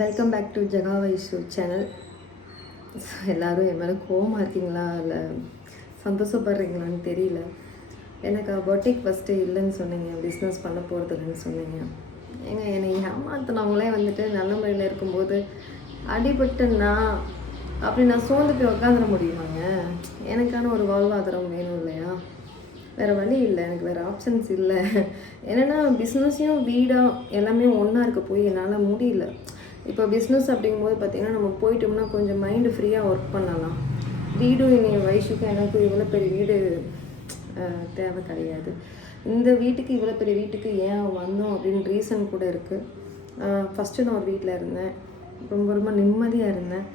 Welcome back to Jega Vaishu channel so எல்லோரும் என் மேலே கோவமாக இருக்கீங்களா? இல்லை சந்தோஷப்படுறீங்களான்னு தெரியல. எனக்கு பொட்டிக் ஃபஸ்ட்டு இல்லைன்னு சொன்னீங்க பிஸ்னஸ் பண்ண போகறதில்லைன்னு சொன்னீங்க. ஏங்க என்னை ஏமாத்தினவங்களே வந்துட்டு நல்ல முறையில் இருக்கும்போது அடிபட்டுன்னா அப்படி நான் சோர்ந்து போய் உட்காந்துட முடியுமாங்க? எனக்கான ஒரு வாழ்வாதாரம் வேணும் இல்லையா? வேறு வழி இல்லை எனக்கு வேறு ஆப்ஷன்ஸ் இல்லை. என்னென்னா பிஸ்னஸையும் வீடாக எல்லாமே ஒன்றா இருக்க போய் என்னால் முடியல. இப்போ பிஸ்னஸ் அப்படிங்கும்போது பார்த்திங்கன்னா நம்ம போயிட்டோம்னா கொஞ்சம் மைண்டு ஃப்ரீயாக ஒர்க் பண்ணலாம். வீடும் இனி வயசுக்கும் எனக்கு இவ்வளோ பெரிய வீடு தேவை கிடையாது. இந்த வீட்டுக்கு இவ்வளோ பெரிய வீட்டுக்கு ஏன் வந்தோம் அப்படின்னு ரீசன் கூட இருக்குது ஃபஸ்ட்டு நான் ஒரு வீட்டில் இருந்தேன். ரொம்ப ரொம்ப நிம்மதியாக இருந்தேன்.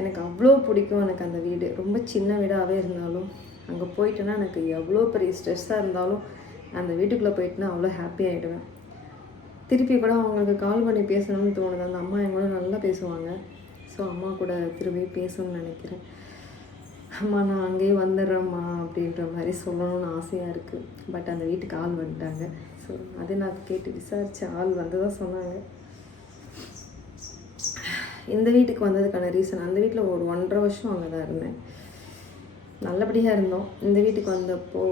எனக்கு அவ்வளோ பிடிக்கும் எனக்கு அந்த வீடு. ரொம்ப சின்ன வீடாகவே இருந்தாலும். அங்கே போயிட்டேன்னா எனக்கு எவ்வளோ பெரிய ஸ்ட்ரெஸ்ஸாக இருந்தாலும் அந்த வீட்டுக்குள்ளே போயிட்டுனா அவ்வளோ ஹாப்பி ஆகிடுவேன் திருப்பி கூட அவங்களுக்கு கால் பண்ணி பேசணும்னு தோணுது. அந்த அம்மா என் கூட நல்லா பேசுவாங்க. ஸோ அம்மா கூட திரும்பி பேசணும்னு நினைக்கிறேன். அம்மா நான் அங்கேயே வந்துடுறேம்மா அப்படின்ற மாதிரி சொல்லணும்னு ஆசையாக இருக்குது பட் அந்த வீட்டுக்கு ஆள் வந்துட்டாங்க. ஸோ அது நான் கேட்டு விசாரித்து ஆள் வந்து தான் சொன்னாங்க. இந்த வீட்டுக்கு வந்ததுக்கான ரீசன் அந்த வீட்டில் ஒரு ஒன்றரை வருஷம் அங்கே தான் இருந்தேன். நல்லபடியாக இருந்தோம். இந்த வீட்டுக்கு வந்தப்போ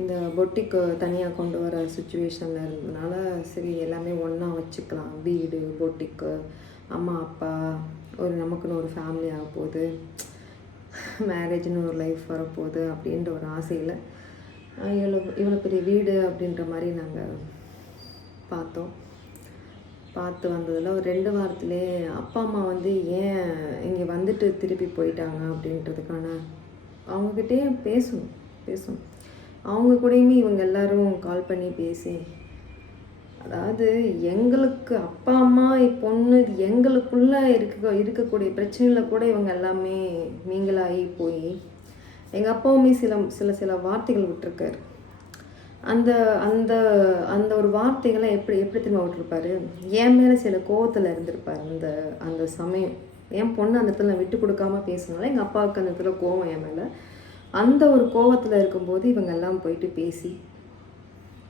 இந்த பொட்டிக்கு தனியாக கொண்டு வர சுச்சுவேஷனில் இருந்ததுனால சரி எல்லாமே ஒன்றா வச்சுக்கலாம். வீடு பொட்டிக்கு அம்மா அப்பா ஒரு நமக்குன்னு ஒரு ஃபேமிலி ஆக போகுது. மேரேஜ்னு ஒரு லைஃப் வரப்போகுது அப்படின்ற ஒரு ஆசையில் இவ்வளோ இவ்வளோ பெரிய வீடு அப்படின்ற மாதிரி நாங்கள் பார்த்தோம். பார்த்து வந்ததில் ஒரு ரெண்டு வாரத்துலேயே அப்பா அம்மா வந்து ஏன் இங்கே வந்துட்டு திருப்பி போயிட்டாங்க அப்படின்றதுக்கான அவங்கக்கிட்டே பேசும் பேசும் அவங்க கூடயுமே இவங்க எல்லாரும் கால் பண்ணி பேசி அதாவது எங்களுக்கு அப்பா அம்மா பொண்ணு எங்களுக்குள்ளே இருக்க இருக்கக்கூடிய பிரச்சனையில் கூட இவங்க எல்லாமே மீங்களாகி போய் எங்கள் அப்பாவுமே சில சில சில வார்த்தைகள் விட்டுருக்காரு. அந்த அந்த அந்த ஒரு வார்த்தைகளை எப்படி எப்படி திரும்ப விட்டுருப்பாரு? என் மேலே சில கோவத்தில் இருந்திருப்பார் அந்த அந்த சமயம். என் பொண்ணு அந்த இடத்துல விட்டு கொடுக்காம பேசினால எங்கள் அப்பாவுக்கு அந்த இடத்துல கோவம் என் மேலே. அந்த ஒரு கோவத்தில் இருக்கும்போது இவங்க எல்லாம் போயிட்டு பேசி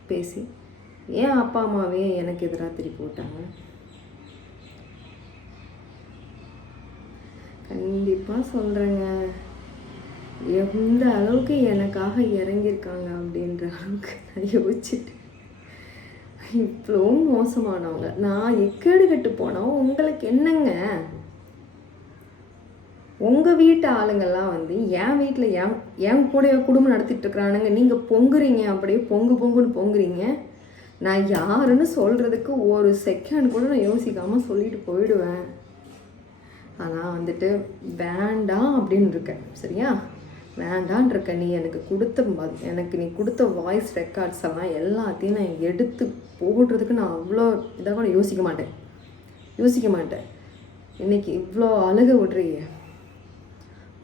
பேசி ஏன் அப்பா அம்மாவே எனக்கு எதிராக திருப்பி விட்டாங்க கண்டிப்பாக சொல்கிறேங்க எந்த அளவுக்கு எனக்காக இறங்கியிருக்காங்க அப்படின்ற அளவுக்கு நான் யோசிச்சுட்டு இவ்வளோ மோசமானவங்க. நான் எக்கேடு கட்டு போனோம் உங்களுக்கு என்னங்க? உங்கள் வீட்டு ஆளுங்கள்லாம் வந்து என் வீட்டில் என் என் கூட குடும்பம் நடத்திட்டு இருக்கிறானுங்க. நீங்கள் பொங்குறீங்க அப்படியே பொங்கு பொங்குன்னு பொங்குறீங்க. நான் யாருன்னு சொல்கிறதுக்கு ஒரு செகண்ட் கூட நான் யோசிக்காமல் சொல்லிட்டு போயிடுவேன். ஆனால் வந்துட்டு வேண்டாம் அப்படின்னு இருக்கேன். சரியா? வேண்டான் இருக்க நீ எனக்கு கொடுத்த ம- எனக்கு நீ கொடுத்த வாய்ஸ் ரெக்கார்ட்ஸ் எல்லாம் எல்லாத்தையும் நான் எடுத்து போடுறதுக்கு நான் அவ்வளோ இதாக கூட யோசிக்க மாட்டேன். யோசிக்க மாட்டேன். இன்றைக்கி இவ்வளோ அழுக விட்றீங்க.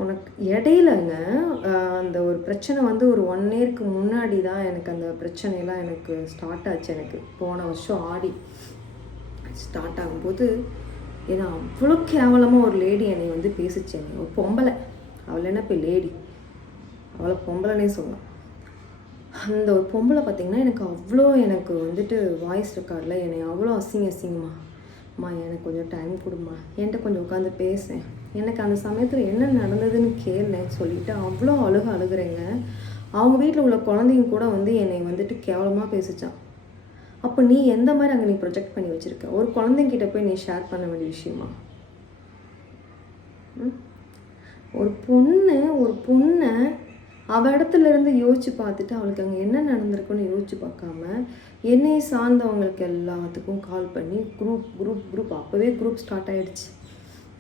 உனக்கு இடையிலங்க அந்த ஒரு பிரச்சனை வந்து ஒரு ஒன் இயர்க்கு முன்னாடி தான் எனக்கு அந்த பிரச்சனையெல்லாம் எனக்கு ஸ்டார்ட் ஆச்சு. எனக்கு போன வருஷம் ஆடி ஸ்டார்ட் ஆகும்போது ஏன்னா அவ்வளோ கேவலமாக ஒரு லேடி என்னை வந்து பேசிச்சு. என்னை ஒரு பொம்பளை. அவள் என்ன போய் லேடி அவளை பொம்பளைனே சொல்லலாம். அந்த ஒரு பொம்பளை பார்த்திங்கன்னா எனக்கு அவ்வளோ எனக்கு வந்துட்டு வாய்ஸ் ரெக்கார்டில் என்னை அவ்வளோ அசிங்க அசிங்கம்மா அம்மா எனக்கு கொஞ்சம் டைம் கொடுமா என்கிட்ட கொஞ்சம் உட்காந்து பேசேன் எனக்கு அந்த சமயத்தில் என்ன நடந்ததுன்னு கேளேன்னு சொல்லிட்டு அவ்வளோ அழுக அழுகுறேங்க. அவங்க வீட்டில் உள்ள குழந்தைங்க கூட வந்து என்னை வந்துட்டு கேவலமாக பேசிச்சான். அப்போ நீ எந்த மாதிரி அங்கே நீ ப்ரொஜெக்ட் பண்ணி வச்சுருக்க? ஒரு குழந்தைங்கிட்ட போய் நீ ஷேர் பண்ண வேண்டிய விஷயமா? ஒரு பொண்ணு ஒரு பொண்ணை அவ இடத்துல இருந்து யோசிச்சு பார்த்துட்டு அவளுக்கு அங்கே என்ன நடந்திருக்குன்னு யோசிச்சு பார்க்காம என்னை சார்ந்தவங்களுக்கு எல்லாத்துக்கும் கால் பண்ணி குரூப் குரூப் குரூப் அப்போவே குரூப் ஸ்டார்ட் ஆகிடுச்சு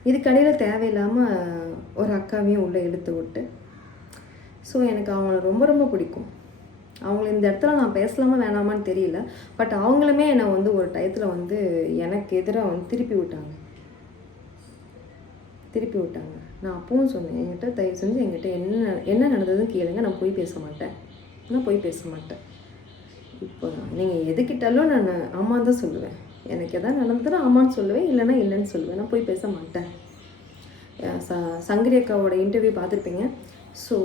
இதுக்கடையில் தேவையில்லாமல் ஒரு அக்காவையும் உள்ளே இழுத்து விட்டு ஸோ எனக்கு அவங்கள ரொம்ப ரொம்ப பிடிக்கும். அவங்கள இந்த இடத்துல நான் பேசலாமா வேணாமான்னு தெரியல பட் அவங்களுமே என்னை வந்து ஒரு டயத்தில் வந்து எனக்கு எதிராக வந்து திருப்பி விட்டாங்க. திருப்பி விட்டாங்க. நான் அப்பவும் சொன்னேன் என்கிட்ட தயவு செஞ்சு என்கிட்ட என்ன என்ன நடந்ததுன்னு கேளுங்க நான் போய் பேச மாட்டேன். நான் போய் பேச மாட்டேன். இப்போ நீங்கள் எதுக்கிட்டாலும் நான் அம்மா தான் சொல்லுவேன். எனக்கு எதாவது நடந்ததுன்னா ஆமான்னு சொல்லுவேன் இல்லைன்னா இல்லைன்னு சொல்லுவேன். நான் போய் பேச மாட்டேன். ச சங்கரி அக்காவோட இன்டர்வியூ பார்த்துருப்பீங்க. ஸோ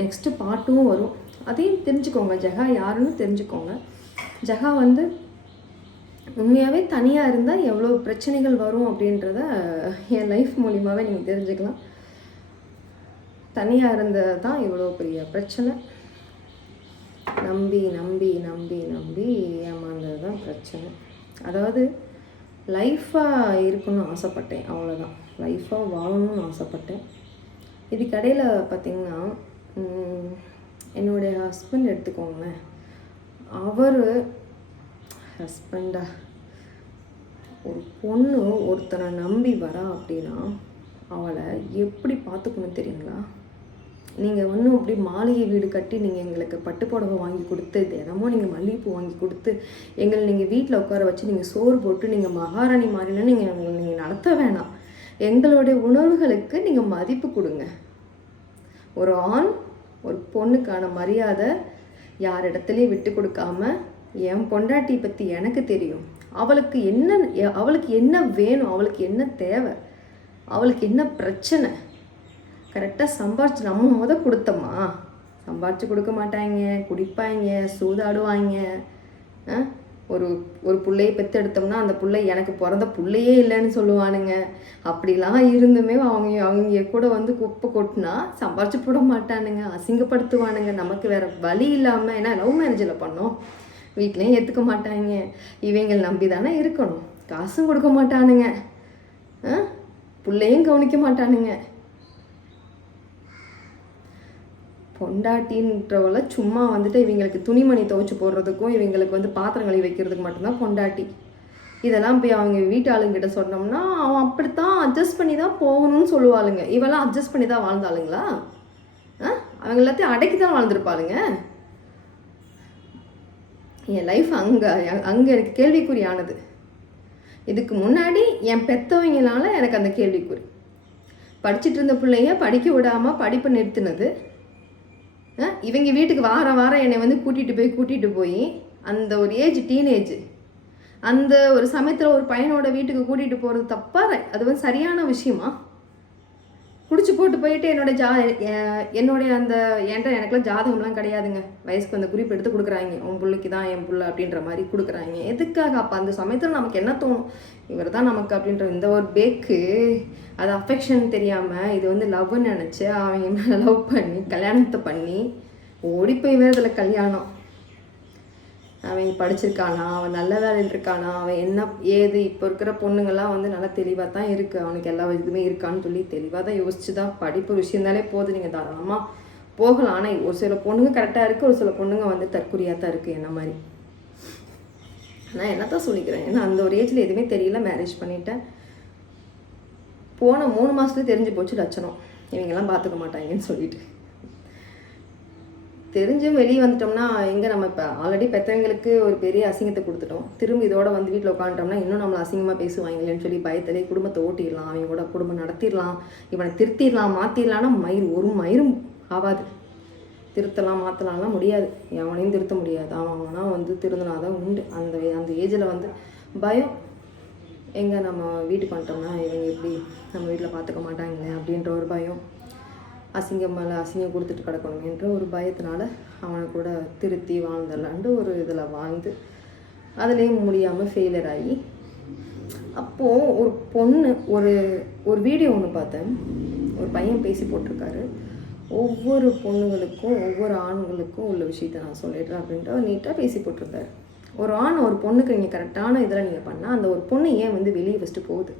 நெக்ஸ்ட்டு பாட்டும் வரும். அதையும் தெரிஞ்சுக்கோங்க ஜெகா யாருன்னு தெரிஞ்சுக்கோங்க. ஜெகா வந்து உண்மையாகவே தனியாக இருந்தால் எவ்வளோ பிரச்சனைகள் வரும் அப்படின்றத என் லைஃப் மூலியமாகவே நீங்கள் தெரிஞ்சுக்கலாம். தனியாக இருந்தது தான் இவ்வளோ பெரிய பிரச்சனை. நம்பி நம்பி நம்பி நம்பி ஏமாந்தது தான் பிரச்சனை. அதாவது லைஃப்பாக இருக்கணும்னு ஆசைப்பட்டேன் அவ்வளோதான் லைஃப்பாக வாழணும்னு ஆசைப்பட்டேன். இதுக்கடையில் பார்த்திங்கன்னா என்னுடைய ஹஸ்பண்ட் எடுத்துக்கோங்களேன். அவர் ஹஸ்பண்டா ஒரு பொண்ணு ஒருத்தனை நம்பி வரா அப்படின்னா அவளை எப்படி பார்த்துக்கணும் தெரியுங்களா? நீங்கள் ஒன்றும் அப்படி மாளிகை வீடு கட்டி நீங்கள் எங்களுக்கு பட்டு புடவை வாங்கி கொடுத்து தினமும் நீங்கள் மல்லிகைப்பூ வாங்கி கொடுத்து எங்களை நீங்கள் வீட்டில் உட்கார வச்சு நீங்கள் சோறு போட்டு நீங்கள் மகாராணி மாதிரிலாம் நீங்கள் எங்களை நீங்கள் நடத்த வேணாம். எங்களுடைய உணர்வுகளுக்கு நீங்கள் மதிப்பு கொடுங்க. ஒரு ஆண் ஒரு பொண்ணுக்கான மரியாதை யார் இடத்துலையும் விட்டு கொடுக்காம என் பொண்டாட்டி பற்றி எனக்கு தெரியும். அவளுக்கு என்ன அவளுக்கு என்ன வேணும் அவளுக்கு என்ன தேவை அவளுக்கு என்ன பிரச்சனை கரெக்டாக சம்பாரிச்சு நம்ம முத கொடுத்தோமா? சம்பாரிச்சு கொடுக்க மாட்டாங்க குடிப்பாங்க சூதாடுவாங்க ஆ? ஒரு ஒரு பிள்ளையை பெற்றெடுத்தோம்னா அந்த பிள்ளை எனக்கு பிறந்த பிள்ளையே இல்லைன்னு சொல்லுவானுங்க. அப்படிலாம் இருந்துமே அவங்க அவங்க கூட வந்து குப்பை கொட்டினா சம்பாரிச்சு போட மாட்டானுங்க அசிங்கப்படுத்துவானுங்க. நமக்கு வேற வழி இல்லாமல் ஏன்னா லவ் மேரேஜில் பண்ணோம்? வீட்லேயும் ஏற்றுக்க மாட்டாங்க இவங்களை நம்பி தானே இருக்கணும். காசும் கொடுக்க மாட்டானுங்க. ஆ? பிள்ளையும் கவனிக்க மாட்டானுங்க. பொண்டாட்டின்றவள சும்மா வந்துட்டு இவங்களுக்கு துணிமணி துவைச்சு போடுறதுக்கும் இவங்களுக்கு வந்து பாத்திரம் கழுவி வைக்கிறதுக்கு மட்டும்தான் பொண்டாட்டி. இதெல்லாம் போய் அவங்க வீட்டு ஆளுங்கிட்ட சொன்னோம்னா அவன் அப்படித்தான் அட்ஜஸ்ட் பண்ணி தான் போகணும்னு சொல்லுவாளுங்க. இவெல்லாம் அட்ஜஸ்ட் பண்ணி தான் வாழ்ந்தாளுங்களா? ஆ? அவங்க எல்லாத்தையும் அடக்கி தான் வாழ்ந்துருப்பாளுங்க. என் லைஃப் அங்கே அங்கே எனக்கு கேள்விக்குறியானது இதுக்கு முன்னாடி என் பெத்தவங்களால எனக்கு அந்த கேள்விக்குறி. படிச்சுட்டு இருந்த பிள்ளைய படிக்க விடாமல் படிப்பை நிறுத்தினது. இவங்க வீட்டுக்கு வாரம் வாரம் என்னை வந்து கூட்டிகிட்டு போய் கூட்டிகிட்டு போய் அந்த ஒரு ஏஜ் டீனேஜ் அந்த ஒரு சமயத்தில் ஒரு பையனோட வீட்டுக்கு கூட்டிகிட்டு போகிறது தப்பாக அது வந்து சரியான விஷயமா? குடிச்சு போட்டு போயிட்டு என்னோட ஜா என்னுடைய அந்த என்கிட்ட எனக்குலாம் ஜாதகம்லாம் கிடையாதுங்க. வயசுக்கு அந்த குறிப்பு எடுத்து கொடுக்குறாங்க. உன் பிள்ளைக்கு தான் என் புள்ள அப்படின்ற மாதிரி கொடுக்குறாங்க. எதுக்காக அப்போ அந்த சமயத்தில் நமக்கு என்ன தோணும்? இவர் தான் நமக்கு அப்படின்ற இந்த ஒரு பேக்கு அது அஃபெக்ஷன் தெரியாமல் இது வந்து லவ்னு நினச்சி அவங்க மேலே லவ் பண்ணி கல்யாணத்தை பண்ணி ஓடி போய் வேறு இதில் கல்யாணம். அவன் படிச்சிருக்கானா? அவன் நல்ல வேலையில் இருக்கானா? அவன் என்ன ஏது? இப்போ இருக்கிற பொண்ணுங்கள்லாம் வந்து நல்லா தெளிவாக தான் இருக்குது அவனுக்கு எல்லா இதுவுமே இருக்கான்னு சொல்லி தெளிவாக தான் யோசிச்சு தான் படிப்பு விஷயந்தாலே போதும் நீங்கள் தாராளமாக போகலாம். ஆனால் ஒரு சில பொண்ணுங்க கரெக்டாக இருக்குது ஒரு சில பொண்ணுங்க வந்து தற்குறியாக தான் இருக்குது என்ன மாதிரி. நான் என்னத்தான் சொல்லிக்கிறேன். ஏன்னா அந்த ஒரு ஏஜில் எதுவுமே தெரியல. மேரேஜ் பண்ணிட்டேன். போன மூணு மாதத்துல தெரிஞ்சு போச்சு லட்சணம். இவங்கெல்லாம் பார்த்துக்க மாட்டாங்கன்னு சொல்லிட்டு. தெரிஞ்சும் வெளியே வந்துட்டோம்னா எங்கே நம்ம இப்போ ஆல்ரெடி பெற்றவங்களுக்கு ஒரு பெரிய அசிங்கத்தை கொடுத்துட்டோம். திரும்ப இதோட வந்து வீட்டில் உட்காந்துட்டோம்னா இன்னும் நம்மளை அசிங்கமாக பேசுவாங்களேன்னு சொல்லி பயத்திலே குடும்பத்தை ஓட்டிடலாம் அவங்க கூட குடும்பம் நடத்திடலாம். இவனை திருத்திடலாம் மாற்றிடலாம்னா மயிர் ஒரு மயிரும் ஆகாது திருத்தலாம் மாற்றலாம்லாம் முடியாது. எவனையும் திருத்த முடியாது. அவன் அவனா வந்து திருந்தினாதான் உண்டு. அந்த அந்த ஏஜில் வந்து பயம். எங்கே நம்ம வீட்டுக்கு வந்துட்டோம்னா இவங்க எப்படி நம்ம வீட்டில் பார்த்துக்க மாட்டாங்களே அப்படின்ற ஒரு பயம். அசிங்கம் மேலே அசிங்கம் கொடுத்துட்டு கிடக்கணுமேன்ற ஒரு பயத்தினால அவனை கூட திருத்தி வாழ்ந்துடலான்ட்டு ஒரு இதில் வாழ்ந்து அதுலேயும் முடியாமல் ஃபெயிலியர் ஆகி. அப்போது ஒரு பொண்ணு ஒரு ஒரு வீடியோ ஒன்று பார்த்தேன். ஒரு பையன் பேசி போட்டிருக்காரு. ஒவ்வொரு பொண்ணுங்களுக்கும் ஒவ்வொரு ஆண்களுக்கும் உள்ள விஷயத்த நான் சொல்லிடுறேன் அப்படின்ட்டு அவர் நீட்டாக பேசி போட்டிருந்தார் ஒரு ஆண் ஒரு பொண்ணுக்கு நீங்கள் கரெக்டான இதில் நீங்கள் பண்ணால் அந்த ஒரு பொண்ணு ஏன் வந்து வெளியே வச்சுட்டு போகுது?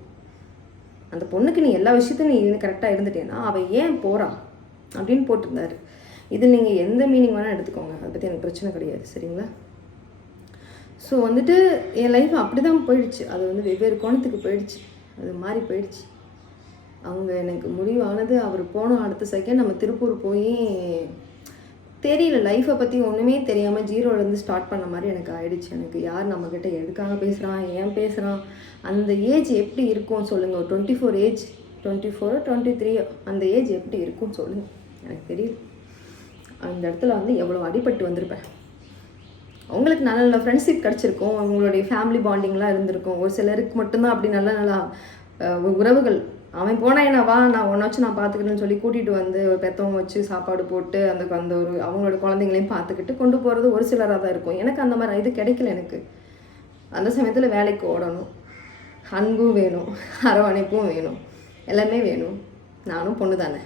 அந்த பொண்ணுக்கு நீ எல்லா விஷயத்தையும் நீ கரெக்டாக இருந்துட்டேன்னா அவள் ஏன் போறா? அப்படின்னு போட்டிருந்தாரு. இது நீங்கள் எந்த மீனிங் வேணால் எடுத்துக்கோங்க. அதை பற்றி எனக்கு பிரச்சனை கிடையாது. சரிங்களா? ஸோ வந்துட்டு என் லைஃப் அப்படி தான் போயிடுச்சு. அது வந்து வெவ்வேறு கோணத்துக்கு போயிடுச்சு. அது மாறி போயிடுச்சு. அவங்க எனக்கு முடிவானது அவர் போன அடுத்த செகண்ட் நம்ம திருப்பூர் போய் தெரியல லைஃப்பை பற்றி ஒன்றுமே தெரியாமல் ஜீரோலேருந்து ஸ்டார்ட் பண்ண மாதிரி எனக்கு ஆயிடுச்சு. எனக்கு யார் நம்மக்கிட்ட எதுக்காக பேசுகிறான் ஏன் பேசுகிறான் அந்த ஏஜ் எப்படி இருக்கும் சொல்லுங்கள் twenty four age twenty four twenty three அந்த ஏஜ் எப்படி இருக்கும்னு சொல்லுங்கள் எனக்கு தெரியல. அந்த இடத்துல வந்து எவ்வளோ அடிபட்டு வந்திருப்பேன். அவங்களுக்கு நல்ல நல்ல ஃப்ரெண்ட்ஷிப் கிடச்சிருக்கும். அவங்களுடைய ஃபேமிலி பாண்டிங்லாம் இருந்திருக்கும். ஒரு சிலருக்கு மட்டும்தான் அப்படி நல்ல நல்லா உறவுகள் அவன் போனால் என்ன வா நான் வச்சு நான் பார்த்துக்கிறேன்னு சொல்லி கூட்டிகிட்டு வந்து ஒரு பெத்தவங்க வச்சு சாப்பாடு போட்டு அந்த அந்த ஒரு அவங்களோட குழந்தைங்களையும் பார்த்துக்கிட்டு கொண்டு போகிறது ஒரு சிலராக தான் இருக்கும். எனக்கு அந்த மாதிரி இது கிடைக்கல எனக்கு. அந்த சமயத்தில் வேலைக்கு ஓடணும். அன்பும் வேணும். அரவணைப்பும் வேணும். எல்லாமே வேணும். நானும் பொண்ணு தானே.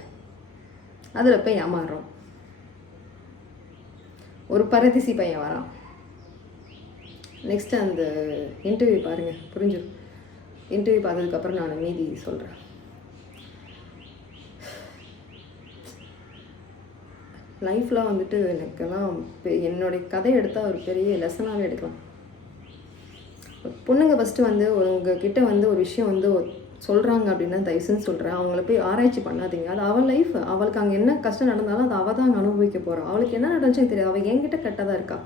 அதில் போய் ஏமாறுறோம். ஒரு பரதிசி பையன் வரான். நெக்ஸ்ட்டு அந்த இன்டர்வியூ பாருங்கள் புரிஞ்சிடும் இன்டர்வியூ பார்த்ததுக்கப்புறம் நான் மீதி சொல்கிறேன் லைஃப்பில் வந்துட்டு எனக்கெல்லாம் என்னுடைய கதை எடுத்தால் ஒரு பெரிய லெசனாகவே எடுக்கலாம். பொண்ணுங்க ஃபஸ்ட்டு வந்து உங்ககிட்ட வந்து ஒரு விஷயம் வந்து சொல்கிறாங்க அப்படின்னா தயவுசுன்னு சொல்கிறேன் அவங்கள போய் ஆராய்ச்சி பண்ணாதீங்க. அது அவள் லைஃப் அவளுக்கு அங்கே என்ன கஷ்டம் நடந்தாலும் அது அவள் தான் அங்கே அனுபவிக்க போகிறான் அவளுக்கு என்ன நடந்துச்சுன்னு தெரியாது. அவள் என்கிட்ட கெட்டதாக இருக்கா.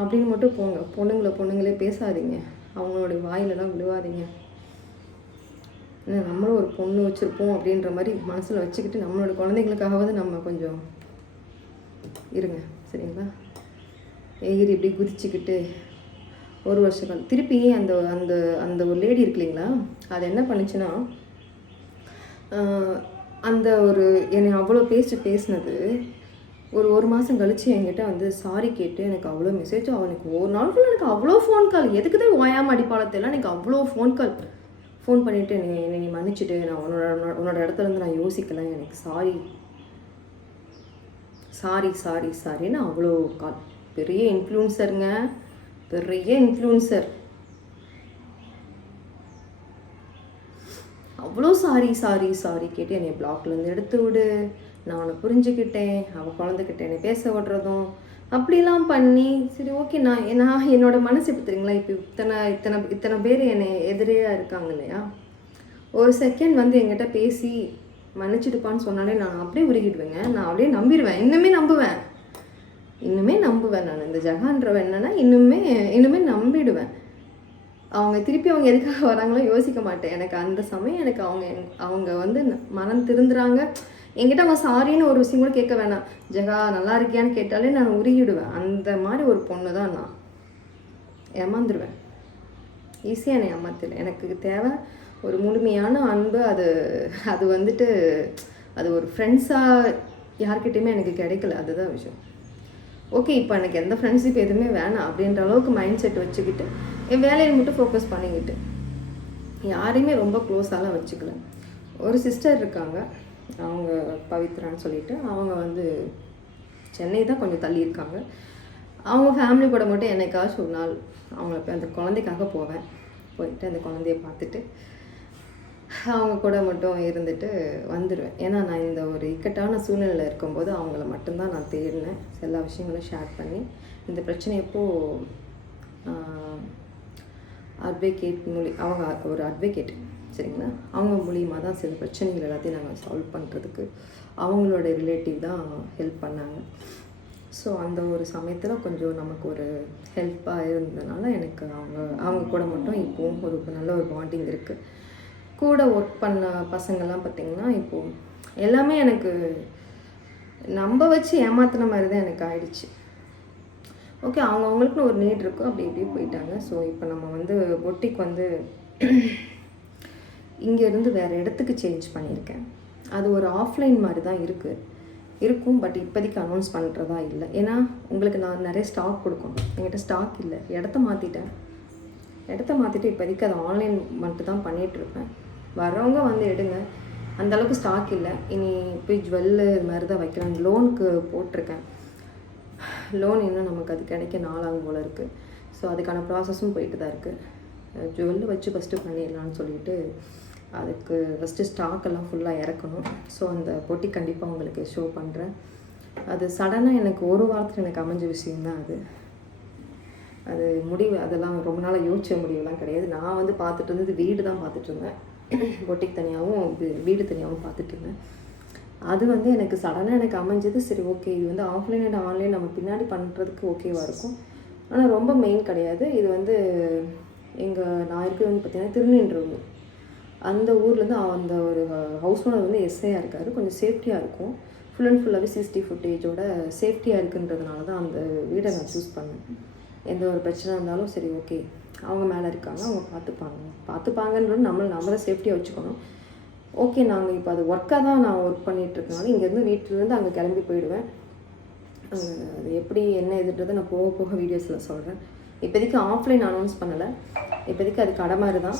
அப்படின்னு மட்டும் போங்க. பொண்ணுங்களை பொண்ணுங்களே பேசாதீங்க. அவங்களுடைய வாயிலெல்லாம் விழுவாதீங்க ஏன்னா நம்மளும் ஒரு பொண்ணு வச்சுருப்போம் அப்படின்ற மாதிரி மனசில் வச்சுக்கிட்டு நம்மளோட குழந்தைங்களுக்காகவது நம்ம கொஞ்சம் இருங்க சரிங்களா? எகிரி இப்படி குதிச்சுக்கிட்டு ஒரு வருஷ காலம். திருப்பி அந்த அந்த அந்த ஒரு லேடி இருக்கு இல்லைங்களா? அது என்ன பண்ணுச்சுன்னா அந்த ஒரு என்னை அவ்வளோ பேச்சு பேசினது ஒரு ஒரு மாதம் கழித்து என்கிட்ட வந்து சாரி கேட்டு எனக்கு அவ்வளோ மெசேஜ் அவனுக்கு ஒரு நாள் ஃபுல்லாக எனக்கு அவ்வளோ ஃபோன் கால் எதுக்கு தான் ஓயாம அடிப்பாளத்தில் எனக்கு அவ்வளோ ஃபோன் கால் ஃபோன் பண்ணிவிட்டு என்னை என்னை மன்னிச்சிட்டு நான் உன்னோட உன்னோட இடத்துல இருந்து நான் யோசிக்கல எனக்கு சாரி சாரி சாரி சாரின்னு அவ்வளோ கால் பெரிய இன்ஃப்ளூன்சருங்க பெரிய இன்ஃப்ளூன்சர் அவ்வளோ சாரி சாரி சாரி கேட்டு என்னை பிளாக்லேருந்து எடுத்து விடு. நான் அவனை புரிஞ்சுக்கிட்டேன். அவள் குழந்தைகிட்ட என்னை பேச விடுறதும். அப்படிலாம் பண்ணி சரி ஓகே நான் நான் என்னோட மனசு இப்போ தெரியுங்களா? இப்போ இத்தனை இத்தனை இத்தனை பேர் என்னை எதிரியாக இருக்காங்க இல்லையா? ஒரு செகண்ட் வந்து என்கிட்ட பேசி மன்னிச்சிடுப்பான்னு சொன்னாலே நான் அப்படியே உருகிடுவேங்க. நான் அப்படியே நம்பிடுவேன் இன்னுமே நம்புவேன். இன்னுமே நம்புவேன் நான். இந்த ஜகான்றவன் என்னன்னா இன்னுமே இன்னுமே நம்பிடுவேன். அவங்க திருப்பி அவங்க எதுக்காக வராங்களோ யோசிக்க மாட்டேன். எனக்கு அந்த சமயம் எனக்கு அவங்க அவங்க வந்து மனம் திருந்துறாங்க. என்கிட்ட அவங்க சாரின்னு ஒரு விஷயம் கூட கேட்க வேணாம். ஜெகா நல்லா இருக்கியான்னு கேட்டாலே நான் உருகிடுவேன். அந்த மாதிரி ஒரு பொண்ணு தான் நான். ஏமாந்துருவேன். ஈஸியாக என்னை ஏமாத்திடல எனக்கு தேவை ஒரு முழுமையான அன்பு அது அது வந்துட்டு அது ஒரு ஃப்ரெண்ட்ஸாக யார்கிட்டையுமே எனக்கு கிடைக்கல. அதுதான் விஷயம். ஓகே இப்போ எனக்கு எந்த ஃப்ரெண்ட்ஷிப் எதுவுமே வேணாம் அப்படின்ற அளவுக்கு மைண்ட் செட் வச்சுக்கிட்டு என் வேலையை மட்டும் ஃபோக்கஸ் பண்ணிக்கிட்டு யாரையுமே ரொம்ப க்ளோஸாலாம் வச்சுக்கல. ஒரு சிஸ்டர் இருக்காங்க. அவங்க பவித்ரான்னு சொல்லிட்டு அவங்க வந்து சென்னை தான் கொஞ்சம் தள்ளி இருக்காங்க. அவங்க ஃபேமிலி கூட மட்டும் என்னைக்காச்சும் ஒரு நாள் அவங்கள அந்த குழந்தைக்காக போவேன். போயிட்டு அந்த குழந்தைய பார்த்துட்டு அவங்க கூட மட்டும் இருந்துட்டு வந்துடுவேன் ஏன்னா நான் இந்த ஒரு இக்கட்டான சூழ்நிலையில் இருக்கும்போது அவங்கள மட்டும்தான் நான் தேடினேன். எல்லா விஷயங்களும் ஷேர் பண்ணி இந்த பிரச்சனை எப்போ அட்வொகேட் மூலி அவங்க ஒரு அட்வொகேட் சரிங்களா? அவங்க மூலியமாக தான் சில பிரச்சனைகள் எல்லாத்தையும் நாங்கள் சால்வ் பண்ணுறதுக்கு அவங்களோட ரிலேட்டிவ் தான் ஹெல்ப் பண்ணாங்க. ஸோ அந்த ஒரு சமயத்தில் கொஞ்சம் நமக்கு ஒரு ஹெல்ப்பாக இருந்ததுனால எனக்கு அவங்க அவங்க கூட மட்டும் இப்போவும் ஒரு நல்ல ஒரு பாண்டிங் இருக்குது கூட ஒர்க் பண்ண பசங்கள்லாம் பார்த்திங்கன்னா இப்போது எல்லாமே எனக்கு நம்ப வச்சு ஏமாத்தின மாதிரி தான் எனக்கு ஆயிடுச்சு. ஓகே அவங்க அவங்களுக்குன்னு ஒரு நீட் இருக்கும் அப்படி இப்படி போயிட்டாங்க. ஸோ இப்போ நம்ம வந்து பொட்டிக் வந்து இங்கேருந்து வேறு இடத்துக்கு சேஞ்ச் பண்ணியிருக்கேன். அது ஒரு ஆஃப்லைன் மாதிரி தான் இருக்குது இருக்கும் பட் இப்போதைக்கு அனௌன்ஸ் பண்ணுறதா இல்லை. ஏன்னா உங்களுக்கு நான் நிறைய ஸ்டாக் கொடுக்கணும். என்கிட்ட ஸ்டாக் இல்லை. இடத்த மாற்றிட்டேன் இடத்த மாற்றிட்டு இப்போதைக்கு அது ஆன்லைன் மட்டும் தான் பண்ணிகிட்ருப்பேன் வரவங்க வந்து எடுங்க. அந்த அளவுக்கு ஸ்டாக் இல்லை. இனி போய் ஜுவல்லு இது மாதிரி தான் வைக்கிறேன். லோனுக்கு போட்டிருக்கேன். லோன் இன்னும் நமக்கு அது கிடைக்க நாளாகும் போல் இருக்குது ஸோ அதுக்கான ப்ராசஸும் போயிட்டு தான் இருக்குது ஜுவல்லு வச்சு ஃபஸ்ட்டு பண்ணிடலான்னு சொல்லிட்டு அதுக்கு ஃபஸ்ட்டு ஸ்டாக் எல்லாம் ஃபுல்லாக இறக்கணும். ஸோ அந்த பொட்டி கண்டிப்பாக உங்களுக்கு ஷோ பண்ணுறேன் அது சடனாக எனக்கு ஒரு வாரத்தில் எனக்கு அமைஞ்ச விஷயந்தான் அது. அது முடிவு அதெல்லாம் ரொம்ப நாளாக யோசிச்ச முடிவுலாம் கிடையாது. நான் வந்து பார்த்துட்டு இருந்தது வீடு தான் பார்த்துட்டு இருந்தேன். பொட்டிக் தனியாகவும் வீடு தனியாகவும் பார்த்துட்டு இருந்தேன் அது வந்து எனக்கு சடனாக எனக்கு அமைஞ்சது சரி ஓகே இது வந்து ஆஃப்லைன் அண்ட் ஆன்லைன் நம்ம பின்னாடி பண்ணுறதுக்கு ஓகேவாக இருக்கும். ஆனால் ரொம்ப மெயின் கிடையாது. இது வந்து எங்கள் நான் இருக்கிறது வந்து பார்த்தீங்கன்னா திருநின்றவங்க அந்த ஊர்லேருந்து அந்த ஒரு ஹவுஸ் ஓனர் வந்து எஸ்ஐயாக இருக்கார். கொஞ்சம் சேஃப்டியாக இருக்கும். ஃபுல் அண்ட் ஃபுல்லாகவே சிசிடி ஃபுட்டேஜோட சேஃப்டியாக இருக்குன்றதுனால தான் அந்த வீடை நான் சூஸ் பண்ணேன். எந்த ஒரு பிரச்சனை இருந்தாலும் சரி ஓகே அவங்க மேலே இருக்காங்க அவங்க பார்த்துப்பாங்க பார்த்துப்பாங்கன்றது நம்ம நம்ம தான் சேஃப்டியாக வச்சுக்கணும். ஓகே நாங்கள் இப்போ அது ஒர்க்காக தான் நான் ஒர்க் பண்ணிகிட்ருக்கனால இங்கேருந்து வீட்டிலேருந்து அங்கே கிளம்பி போயிடுவேன். அது எப்படி என்ன எதுன்றதை நான் போக போக வீடியோஸில் சொல்கிறேன் இப்போதைக்கு ஆஃப்லைன் அனௌன்ஸ் பண்ணலை. இப்போதைக்கு அது கடை மாதிரி தான்.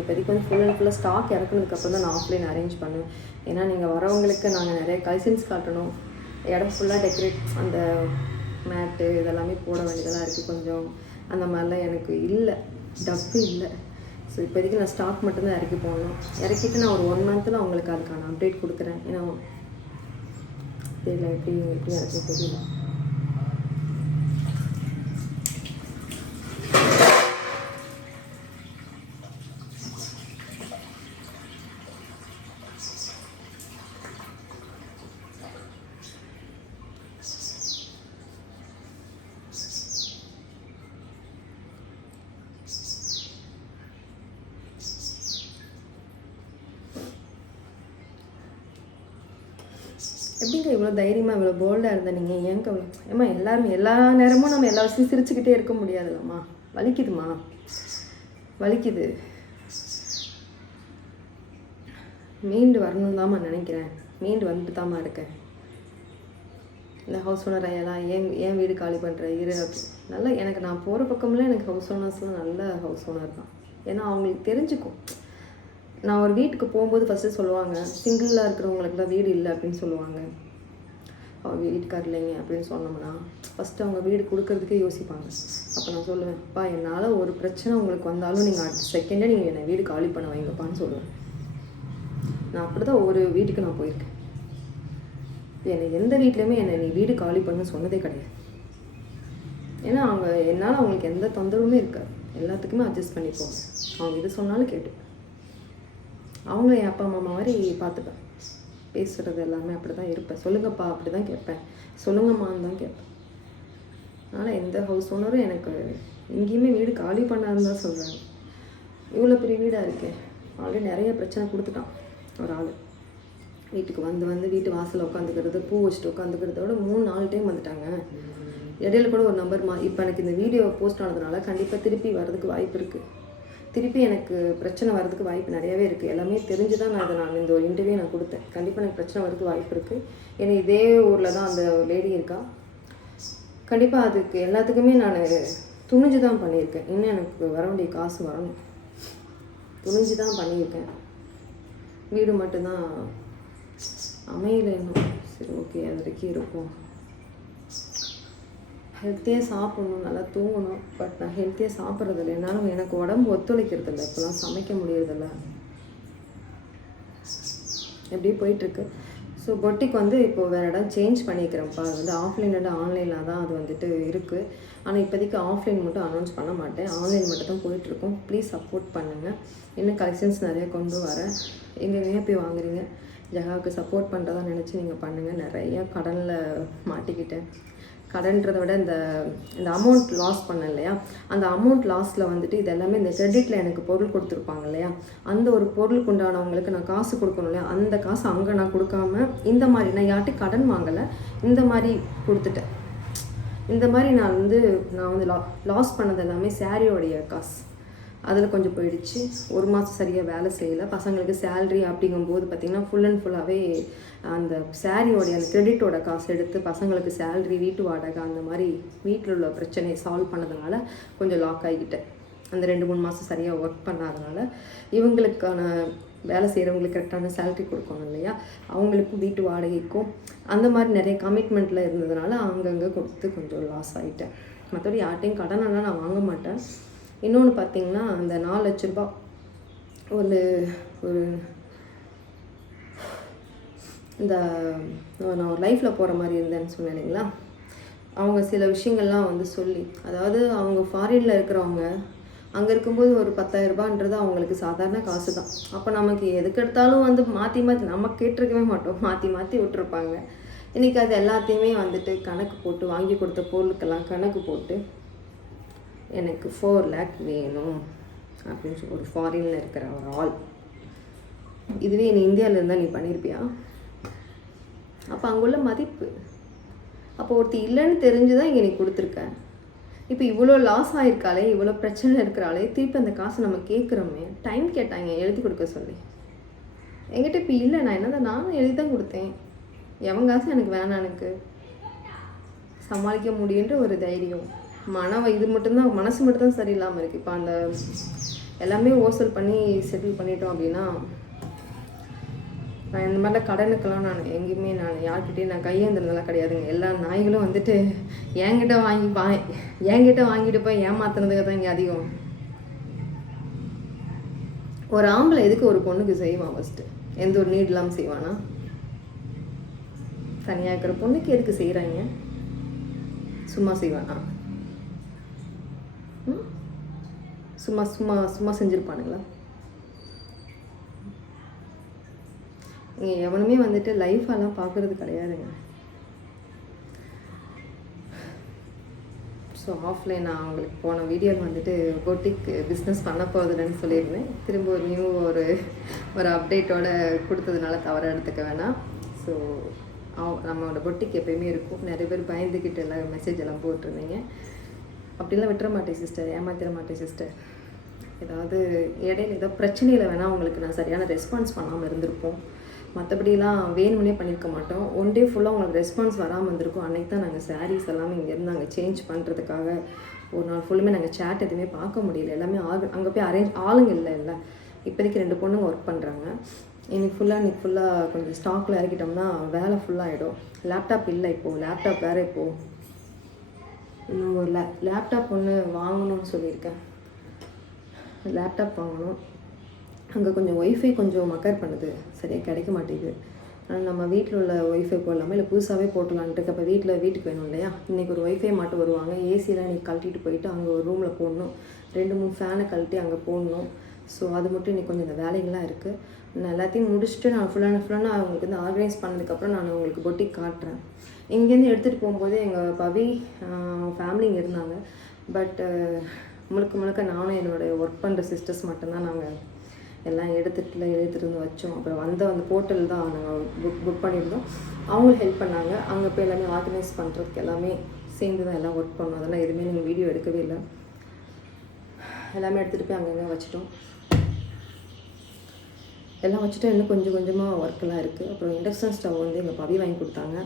இப்போதைக்கு வந்து ஃபுல் அண்ட் ஃபுல்லாக ஸ்டாக் இறக்குனதுக்கப்புறம் தான் நான் ஆஃப்லைன் அரேஞ்ச் பண்ணுவேன். ஏன்னா நீங்கள் வரவங்களுக்கு நாங்கள் நிறைய கலெக்ஷன்ஸ் காட்டணும். இடம் ஃபுல்லாக டெக்கரேட் அந்த மேட்டு இதெல்லாமே போட வேண்டியதெல்லாம் இருக்குது கொஞ்சம் அந்த மாதிரிலாம் எனக்கு இல்லை. டப்பு இல்லை. ஸோ இப்போதைக்கு நான் ஸ்டாக் மட்டும்தான் இறக்கி போடணும். இறக்கிட்டு நான் ஒரு ஒன் மந்த்தில் அவங்களுக்கு அதுக்கான அப்டேட் கொடுக்குறேன். ஏன்னா தெரியல எப்படி எப்படி எனக்கு தெரியல. இவ்வளோ தைரியமாக இவ்வளோ போல்டாக இருந்த நீங்கள் ஏங்க அவ்வளோ? ஏம்மா எல்லாரும் எல்லா நேரமும் நம்ம எல்லா விஷயம் சிரிச்சுக்கிட்டே இருக்க முடியாதுல்லம்மா. வலிக்குதுமா வலிக்குது. மீண்டு வரணும் தாம்மா நினைக்கிறேன். மீண்டு வந்துட்டு தாம்மா இருக்கேன். இந்த ஹவுஸ் ஓனர் ஐயெல்லாம் ஏன் ஏன் வீடு காலி பண்ணுற இரு நல்லா எனக்கு நான் போகிற பக்கம்லாம் எனக்கு ஹவுஸ் ஓனர்ஸ்லாம் நல்ல ஹவுஸ் ஓனர் தான். ஏன்னா அவங்களுக்கு தெரிஞ்சுக்கும். நான் ஒரு வீட்டுக்கு போகும்போது ஃபஸ்ட்டு சொல்லுவாங்க சிங்கிளாக இருக்கிறவங்களுக்குலாம் வீடு இல்லை அப்படின்னு சொல்லுவாங்க. அவங்க வீட்டுக்கார் இல்லைங்க அப்படின்னு சொன்னோம்னா ஃபஸ்ட்டு அவங்க வீடு கொடுக்கறதுக்கே யோசிப்பாங்க. அப்போ நான் சொல்லுவேன் அப்பா என்னால் ஒரு பிரச்சனை உங்களுக்கு வந்தாலும் நீங்கள் அடுத்த செகண்டே நீங்கள் என்னை வீடு காலி பண்ண வைங்கப்பான்னு சொல்லுவேன். நான் அப்படி தான் ஒரு வீட்டுக்கு நான் போயிருக்கேன். என்னை எந்த வீட்லேயுமே என்னை நீ வீடு காலி பண்ண சொன்னதே கிடையாது. ஏன்னா அவங்க என்னால் அவங்களுக்கு எந்த தொந்தரவுமே இருக்காது. எல்லாத்துக்குமே அட்ஜஸ்ட் பண்ணிப்போம். அவங்க இது சொன்னாலும் கேட்டு. அவங்கள என் அப்பா அம்மா மாதிரி பார்த்துப்பேன். பேசுகிறது எல்லாமே அப்படி தான் இருப்பேன். சொல்லுங்கப்பா அப்படி தான் கேட்பேன். சொல்லுங்கம்மான்னு தான் கேட்பேன். அதனால் எந்த ஹவுஸ் ஓனரும் எனக்கு எங்கேயுமே வீடு காலி பண்ணாதுன்னு தான் சொல்கிறாங்க இவ்வளோ பெரிய வீடாக இருக்கே. ஆல்ரெடி நிறைய பிரச்சனை கொடுத்துட்டான் ஒரு ஆள். வீட்டுக்கு வந்து வந்து வீட்டு வாசலில் உட்காந்துக்கிறது பூ வச்சுட்டு உட்காந்துக்கிறதோட மூணு நாலு டைம் வந்துட்டாங்க. இடையில கூட ஒரு நம்பர் மா இப்போ எனக்கு இந்த வீடியோ போஸ்ட் ஆனதுனால கண்டிப்பாக திருப்பி வர்றதுக்கு வாய்ப்பு இருக்குது திருப்பி எனக்கு பிரச்சனை வர்றதுக்கு வாய்ப்பு நிறையவே இருக்குது எல்லாமே தெரிஞ்சு தான் நான் அதை நான் இந்த ஒரு இன்டர்வியூ நான் கொடுத்தேன். கண்டிப்பாக எனக்கு பிரச்சனை வர்றதுக்கு வாய்ப்பு இருக்குது ஏன்னா இதே ஊரில் தான் அந்த லேடி இருக்கா. கண்டிப்பாக அதுக்கு எல்லாத்துக்குமே நான் துணிஞ்சு தான் பண்ணியிருக்கேன். இன்னும் எனக்கு வர வேண்டிய காசு வரணும். துணிஞ்சு தான் பண்ணியிருக்கேன். வீடு மட்டும்தான் அமையல இன்னும். சரி ஓகே அது வரைக்கும் இருக்கும். ஹெல்த்தியாக சாப்பிடணும் நல்லா தூங்கணும். பட் நான் ஹெல்த்தியாக சாப்பிட்றதில்ல. என்னாலும் எனக்கு உடம்பு ஒத்துழைக்கிறதில்ல. இப்போலாம் சமைக்க முடியறதில்ல. எப்படியே போயிட்டுருக்கு? ஸோ பொட்டிக்கு வந்து இப்போ வேறு இடம் சேஞ்ச் பண்ணிக்கிறேன்ப்பா. அது வந்து ஆஃப்லைன் விட ஆன்லைனில் தான் அது வந்துட்டு இருக்குது ஆனால் இப்போதைக்கு ஆஃப்லைன் மட்டும் அனௌன்ஸ் பண்ண மாட்டேன். ஆன்லைன் மட்டும் தான் போயிட்டுருக்கோம். ப்ளீஸ் சப்போர்ட் பண்ணுங்கள் இன்னும் கலெக்ஷன்ஸ் நிறைய கொண்டு வரேன். எங்கெங்கேயும் போய் வாங்குறீங்க? ஜகாவுக்கு சப்போர்ட் பண்ணுறதா நினச்சி நீங்கள் பண்ணுங்கள் நிறையா கடனில் மாட்டிக்கிட்டேன். கடன்றதை விட இந்த இந்த அமௌண்ட் லாஸ் பண்ணேன் இல்லையா? அந்த அமௌண்ட் லாஸில் வந்துட்டு இது எல்லாமே இந்த கிரெடிட்டில் எனக்கு பொருள் கொடுத்துருப்பாங்க இல்லையா? அந்த ஒரு பொருளுக்கு உண்டானவங்களுக்கு நான் காசு கொடுக்கணும் இல்லையா? அந்த காசு அங்கே நான் கொடுக்காம இந்த மாதிரி நான் யார்கிட்டையும் கடன் வாங்கலை இந்த மாதிரி கொடுத்துட்டேன். இந்த மாதிரி நான் வந்து நான் வந்து லா லாஸ் பண்ணது எல்லாமே சாரியோடைய காசு. அதில் கொஞ்சம் போயிடுச்சு. ஒரு மாதம் சரியாக வேலை செய்யலை. பசங்களுக்கு சேல்ரி அப்படிங்கும்போது பார்த்திங்கன்னா ஃபுல் அண்ட் ஃபுல்லாகவே அந்த சாரியோடைய அந்த கிரெடிட்டோட காசு எடுத்து பசங்களுக்கு சேல்ரி வீட்டு வாடகை அந்த மாதிரி வீட்டில் உள்ள பிரச்சனையை சால்வ் பண்ணதுனால கொஞ்சம் லாக் ஆகிக்கிட்டேன் அந்த ரெண்டு மூணு மாதம் சரியாக ஒர்க் பண்ணாதனால இவங்களுக்கான வேலை செய்கிறவங்களுக்கு கரெக்டான சேலரி கொடுக்கணும் இல்லையா? அவங்களுக்கும் வீட்டு வாடகைக்கும் அந்த மாதிரி நிறைய கமிட்மெண்ட்டில் இருந்ததுனால அங்கங்கே கொடுத்து கொஞ்சம் லாஸ் ஆகிட்டேன் மற்றபடி யார்ட்டையும் கடனெல்லாம் நான் வாங்க மாட்டேன். இன்னொன்று பார்த்தீங்கன்னா அந்த நாலு லட்ச ரூபா. ஒரு ஒரு இந்த நான் ஒரு லைஃப்பில் போகிற மாதிரி இருந்தேன்னு சொன்னேன் இல்லைங்களா? அவங்க சில விஷயங்கள்லாம் வந்து சொல்லி அதாவது அவங்க ஃபாரினில் இருக்கிறவங்க அங்கே இருக்கும்போது ஒரு பத்தாயிரரூபான்றது அவங்களுக்கு சாதாரண காசு தான் அப்போ நமக்கு எதுக்கு எடுத்தாலும் வந்து மாற்றி மாற்றி நம்ம கேட்டிருக்கவே மாட்டோம். மாற்றி மாற்றி விட்டுருப்பாங்க. இன்றைக்கி அது எல்லாத்தையுமே வந்துட்டு கணக்கு போட்டு வாங்கி கொடுத்த பொருளுக்கெல்லாம் கணக்கு போட்டு எனக்கு ஃபோர் லேக் வேணும். அப்படின்னு சொல்லி ஒரு ஃபாரினில் இருக்கிற ஒரு ஆள். இதுவே நீ இந்தியாவில் இருந்தால் நீ பண்ணியிருப்பியா அப்போ அங்குள்ள மதிப்பு. அப்போ ஒருத்தி இல்லைன்னு தெரிஞ்சு தான் இங்கே நீ கொடுத்துருக்க. இப்போ இவ்வளோ லாஸ் ஆகிருக்காளே இவ்வளோ பிரச்சனை இருக்கிறாளே திருப்பி அந்த காசை நம்ம கேட்குறோமே. டைம் கேட்டாங்க எழுதி கொடுக்க சொல்லி. என்கிட்ட இப்போ இல்லை நான் என்னதான் நானும் எழுதி தான் கொடுத்தேன். எவன் காசு எனக்கு வேணாம் எனக்கு. சமாளிக்க முடியுன்ற ஒரு தைரியம். மன இது மட்டும்தான் மனசு மட்டும்தான் சரியில்லாமல் இருக்குது இப்போ அந்த எல்லாமே ஓசல் பண்ணி செட்டில் பண்ணிட்டோம் அப்படின்னா நான் இந்த மாதிரிலாம் கடனுக்கெல்லாம் நான் எங்கேயுமே நான் யார்கிட்டயும் நான் கையேந்திரதெல்லாம் கிடையாதுங்க. எல்லா நாய்களும் வந்துட்டு என்கிட்ட வாங்கி வா என்கிட்ட வாங்கிட்டு போய் ஏமாத்துனதுக்கு தான் இங்கே அதிகம். ஒரு ஆம்பளை எதுக்கு ஒரு பொண்ணுக்கு செய்வான் ஃபஸ்ட்டு எந்த ஒரு நீட் இல்லாமல் செய்வானா? தனியாக இருக்கிற பொண்ணுக்கு எதுக்கு செய்கிறாங்க சும்மா செய்வானா? சும்மா சும்மா சும்மா செஞ்சுருப்பானுங்களா? இங்கே எவனுமே வந்துட்டு லைஃபெல்லாம் பார்க்குறது கிடையாதுங்க. ஸோ ஆஃப்லைன் நான் அவங்களுக்கு போன வீடியோவில் வந்துட்டு பொட்டிக் பிஸ்னஸ் பண்ண போகிறதுலன்னு சொல்லியிருந்தேன். திரும்ப ஒரு நியூ ஒரு ஒரு அப்டேட்டோட கொடுத்ததுனால தவறாக எடுத்துக்க வேணாம். ஸோ நம்மளோட பொட்டிக் எப்பயுமே இருக்கும். நிறைய பேர் பயந்துக்கிட்டு எல்லாம் மெசேஜ் எல்லாம் போட்டிருந்தீங்க. அப்படிலாம் விட்டுற மாட்டேன் சிஸ்டர் ஏமாத்திர மாட்டேன் சிஸ்டர் ஏதாவது இடையில ஏதோ பிரச்சனையில் வேணால் உங்களுக்கு நான் சரியான ரெஸ்பான்ஸ் பண்ணாமல் இருந்திருப்போம். மற்றபடிலாம் வேணும்னே பண்ணியிருக்க மாட்டோம். ஒன் டே ஃபுல்லாக உங்களுக்கு ரெஸ்பான்ஸ் வராமல் இருந்திருக்கும். அன்னைக்கு தான் நாங்கள் சாரீஸ் எல்லாமே இங்கேருந்து நாங்கள் சேஞ்ச் பண்ணுறதுக்காக ஒரு நாள் ஃபுல்லுமே நாங்கள் சேட் எதுவுமே பார்க்க முடியல. எல்லாமே ஆக அங்கே போய் அரேஞ்ச் ஆளுங்க இல்லை இல்லை. இப்போதைக்கு ரெண்டு பொண்ணுங்க ஒர்க் பண்ணுறாங்க இன்னைக்கு ஃபுல்லாக இன்றைக்கி ஃபுல்லாக கொஞ்சம் ஸ்டாக்கில் இறக்கிட்டோம்னா வேலை ஃபுல்லாகிடும் லேப்டாப் இல்லை இப்போது லேப்டாப் வேறு இப்போது இன்னும் ஒரு லே லேப்டாப் ஒன்று வாங்கணும்னு சொல்லியிருக்கேன். லேப்டாப் வாங்கணும். அங்கே கொஞ்சம் ஒய்ஃபை கொஞ்சம் மக்கர் பண்ணுது. சரியாக கிடைக்க மாட்டேங்குது. ஆனால் நம்ம வீட்டில் உள்ள ஒய்ஃபை போடலாமா? இல்லை புதுசாகவே போட்டலான்ட்டு அப்போ வீட்டில் வீட்டுக்கு வேணும் இல்லையா? இன்றைக்கி ஒரு ஒய்ஃபை மாட்டு வருவாங்க. ஏசிலாம் இன்றைக்கி கழட்டிட்டு போயிட்டு அங்கே ஒரு ரூமில் போடணும். ரெண்டு மூணு ஃபேனை கழட்டி அங்கே போடணும். ஸோ அது மட்டும் இன்றைக்கி கொஞ்சம் இந்த வேலைகள்லாம் இருக்குது நான் எல்லாத்தையும் முடிச்சுட்டு நான் ஃபுல்லாக ஃபுல்லாக நான் அவங்களுக்கு வந்து ஆர்கனைஸ் பண்ணதுக்கப்புறம் நான் உங்களுக்கு பொட்டிக் காட்டுறேன். இங்கேருந்து எடுத்துகிட்டு போகும்போது எங்கள் பவி ஃபேமிலி இங்கே இருந்தாங்க. பட் முழுக்க முழுக்க நானும் என்னோடய ஒர்க் பண்ணுற சிஸ்டர்ஸ் மட்டும்தான் நாங்கள் எல்லாம் எடுத்துகிட்டு எடுத்துகிட்டு வந்து வச்சோம். அப்புறம் வந்த அந்த போர்ட்டல் தான் நாங்கள் புக் புக் பண்ணியிருந்தோம். அவங்களும் ஹெல்ப் பண்ணாங்க. அங்கே போய் எல்லாமே ஆர்கனைஸ் பண்ணுறதுக்கு எல்லாமே சேர்ந்து தான் எல்லாம் ஒர்க் பண்ணோம். அதெல்லாம் எதுவுமே நீங்கள் வீடியோ எடுக்கவே இல்லை. எல்லாமே எடுத்துகிட்டு போய் அங்கங்கே வச்சிட்டோம். எல்லாம் வச்சுட்டு இன்னும் கொஞ்சம் கொஞ்சமாக ஒர்க்கெல்லாம் இருக்குது அப்புறம் இண்டக்ஷன் ஸ்டவ் வந்து எங்கள் பவி வாங்கி கொடுத்தாங்க.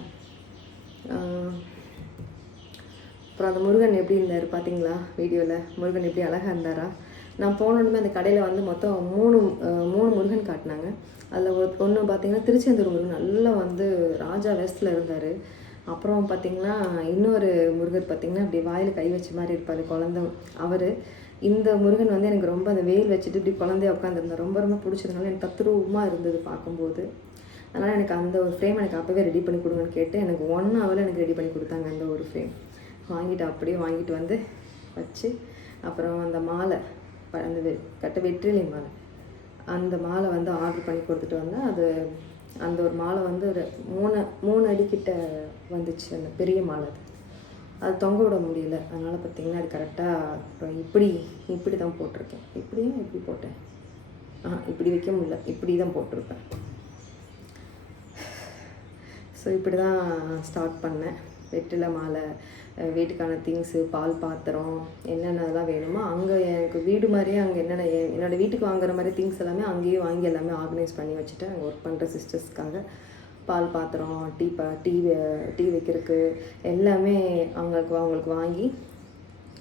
அப்புறம் அந்த முருகன் எப்படி இருந்தார் பார்த்தீங்களா வீடியோவில் முருகன் எப்படி அழகாக இருந்தாரா? நான் போனோடனே அந்த கடையில் வந்து மொத்தம் மூணு மூணு முருகன் காட்டினாங்க. அதில் ஒரு ஒன்று பார்த்தீங்கன்னா திருச்செந்தூர் முருகன் நல்லா வந்து ராஜா வேஸ்டில் இருந்தார். அப்புறம் பார்த்தீங்கன்னா இன்னொரு முருகர் பார்த்தீங்கன்னா அப்படி வாயில் கை வச்ச மாதிரி இருப்பார் குழந்த அவர். இந்த முருகன் வந்து எனக்கு ரொம்ப அந்த வெயில் வச்சுட்டு இப்படி குழந்தைய உட்காந்துருந்தேன் ரொம்ப ரொம்ப பிடிச்சதுனால எனக்கு தத்ரூபமாக இருந்தது பார்க்கும்போது. அதனால் எனக்கு அந்த ஒரு ஃப்ரேம் எனக்கு அப்போவே ரெடி பண்ணி கொடுங்கன்னு கேட்டு எனக்கு ஒன் ஹவரில் எனக்கு ரெடி பண்ணி கொடுத்தாங்க அந்த ஒரு ஃப்ரேம் வாங்கிட்டு அப்படியே வாங்கிட்டு வந்து வச்சு அப்புறம் அந்த மாலை அந்த வெ- கட்ட வெற்றிலை மாலை. அந்த மாலை வந்து ஆர்டர் பண்ணி கொடுத்துட்டு வந்தேன். அது அந்த ஒரு மாலை வந்து ஒரு மூணு மூணு அடிக்கிட்ட வந்துச்சு. அந்த பெரிய மாலை அது. அது தொங்க விட முடியல. அதனால் பார்த்தீங்கன்னா அது கரெக்டாக இப்படி இப்படி தான் போட்டிருக்கேன். இப்படியும் இப்படி போட்டேன். ஆ இப்படி வைக்க முடியல. இப்படி தான் போட்டிருப்பேன். ஸோ இப்படி தான் ஸ்டார்ட் பண்ணேன். வெற்றிலை மாலை வீட்டுக்கான திங்ஸு பால் பாத்திரம் என்னென்னலாம் வேணுமோ அங்கே எனக்கு வீடு மாதிரியே அங்கே என்னென்ன என்னோடய என்னோட வீட்டுக்கு வாங்குற மாதிரி திங்ஸ் எல்லாமே அங்கேயே வாங்கி எல்லாமே ஆர்கனைஸ் பண்ணி வச்சுட்டேன் அங்கே ஒர்க் பண்ணுற சிஸ்டர்ஸ்க்காக பால் பாத்திரம் டீ பா டீ டீ வைக்கிறதுக்கு எல்லாமே அவங்களுக்கு அவங்களுக்கு வாங்கி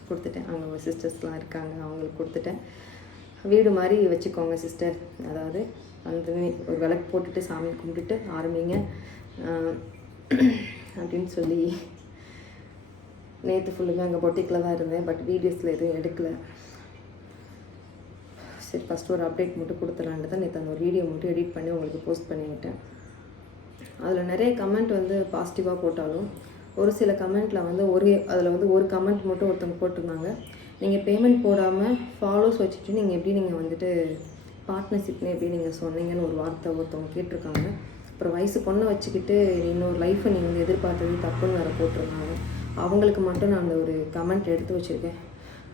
கொடுத்துட்டேன். அங்கே சிஸ்டர்ஸ்லாம் இருக்காங்க அவங்களுக்கு கொடுத்துட்டேன். வீடு மாதிரி வச்சுக்கோங்க சிஸ்டர் அதாவது அந்த ஒரு விளக்கு போட்டுட்டு சாமி கும்பிட்டுட்டு ஆரம்பிங்க. அப்படின்னு சொல்லி நேற்று ஃபுல்லுமே அங்கே பொட்டிக்கில் தான் இருந்தேன். பட் வீடியோஸில் எதுவும் எடுக்கல. சரி ஃபஸ்ட்டு ஒரு அப்டேட் மட்டும் கொடுத்துலான்னு தான் நேற்று அந்த ஒரு வீடியோ மட்டும் எடிட் பண்ணி உங்களுக்கு போஸ்ட் பண்ணிவிட்டேன். அதில் நிறைய கமெண்ட் வந்து பாசிட்டிவாக போட்டாலும் ஒரு சில கமெண்ட்டில் வந்து ஒரு அதில் வந்து ஒரு கமெண்ட் மட்டும் ஒருத்தவங்க போட்டிருந்தாங்க. நீங்கள் பேமெண்ட் போடாமல் ஃபாலோஸ் வச்சுட்டு நீங்கள் எப்படி நீங்கள் வந்துட்டு பார்ட்னர்ஷிப்னு எப்படி நீங்கள் சொன்னீங்கன்னு ஒரு வார்த்தை ஒருத்தவங்க கேட்டிருக்காங்க. அப்புறம் வயசு பொண்ணை வச்சுக்கிட்டு இன்னொரு லைஃப்பை நீங்கள் வந்து எதிர்பார்த்தது தப்புன்னு வேறு போட்டிருந்தாங்க. அவங்களுக்கு மட்டும் நான் அந்த ஒரு கமெண்ட் எடுத்து வச்சுருக்கேன்.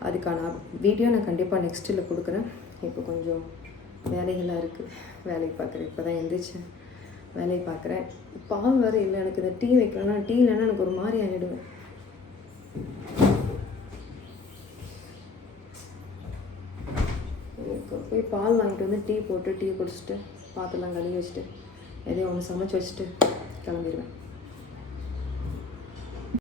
அதுக்கான வீடியோ நான் கண்டிப்பாக நெக்ஸ்ட்டில் கொடுக்குறேன். இப்போ கொஞ்சம் வேலைகளாக இருக்குது வேலைக்கு பார்க்குறேன். இப்போ தான் எழுந்திரிச்சேன் வேலையை பார்க்குறேன். பால் வேறு இல்லை எனக்கு இந்த டீ வைக்கலன்னா டீ இல்லைன்னா எனக்கு ஒரு மாதிரி ஆகிடுவேன் போய் பால் வாங்கிட்டு வந்து டீ போட்டு டீ குடிச்சிட்டு பாத்திரலாம் கழுவி வச்சுட்டு எதையும் ஒன்று சமைச்சு வச்சுட்டு கிளம்பிடுவேன்.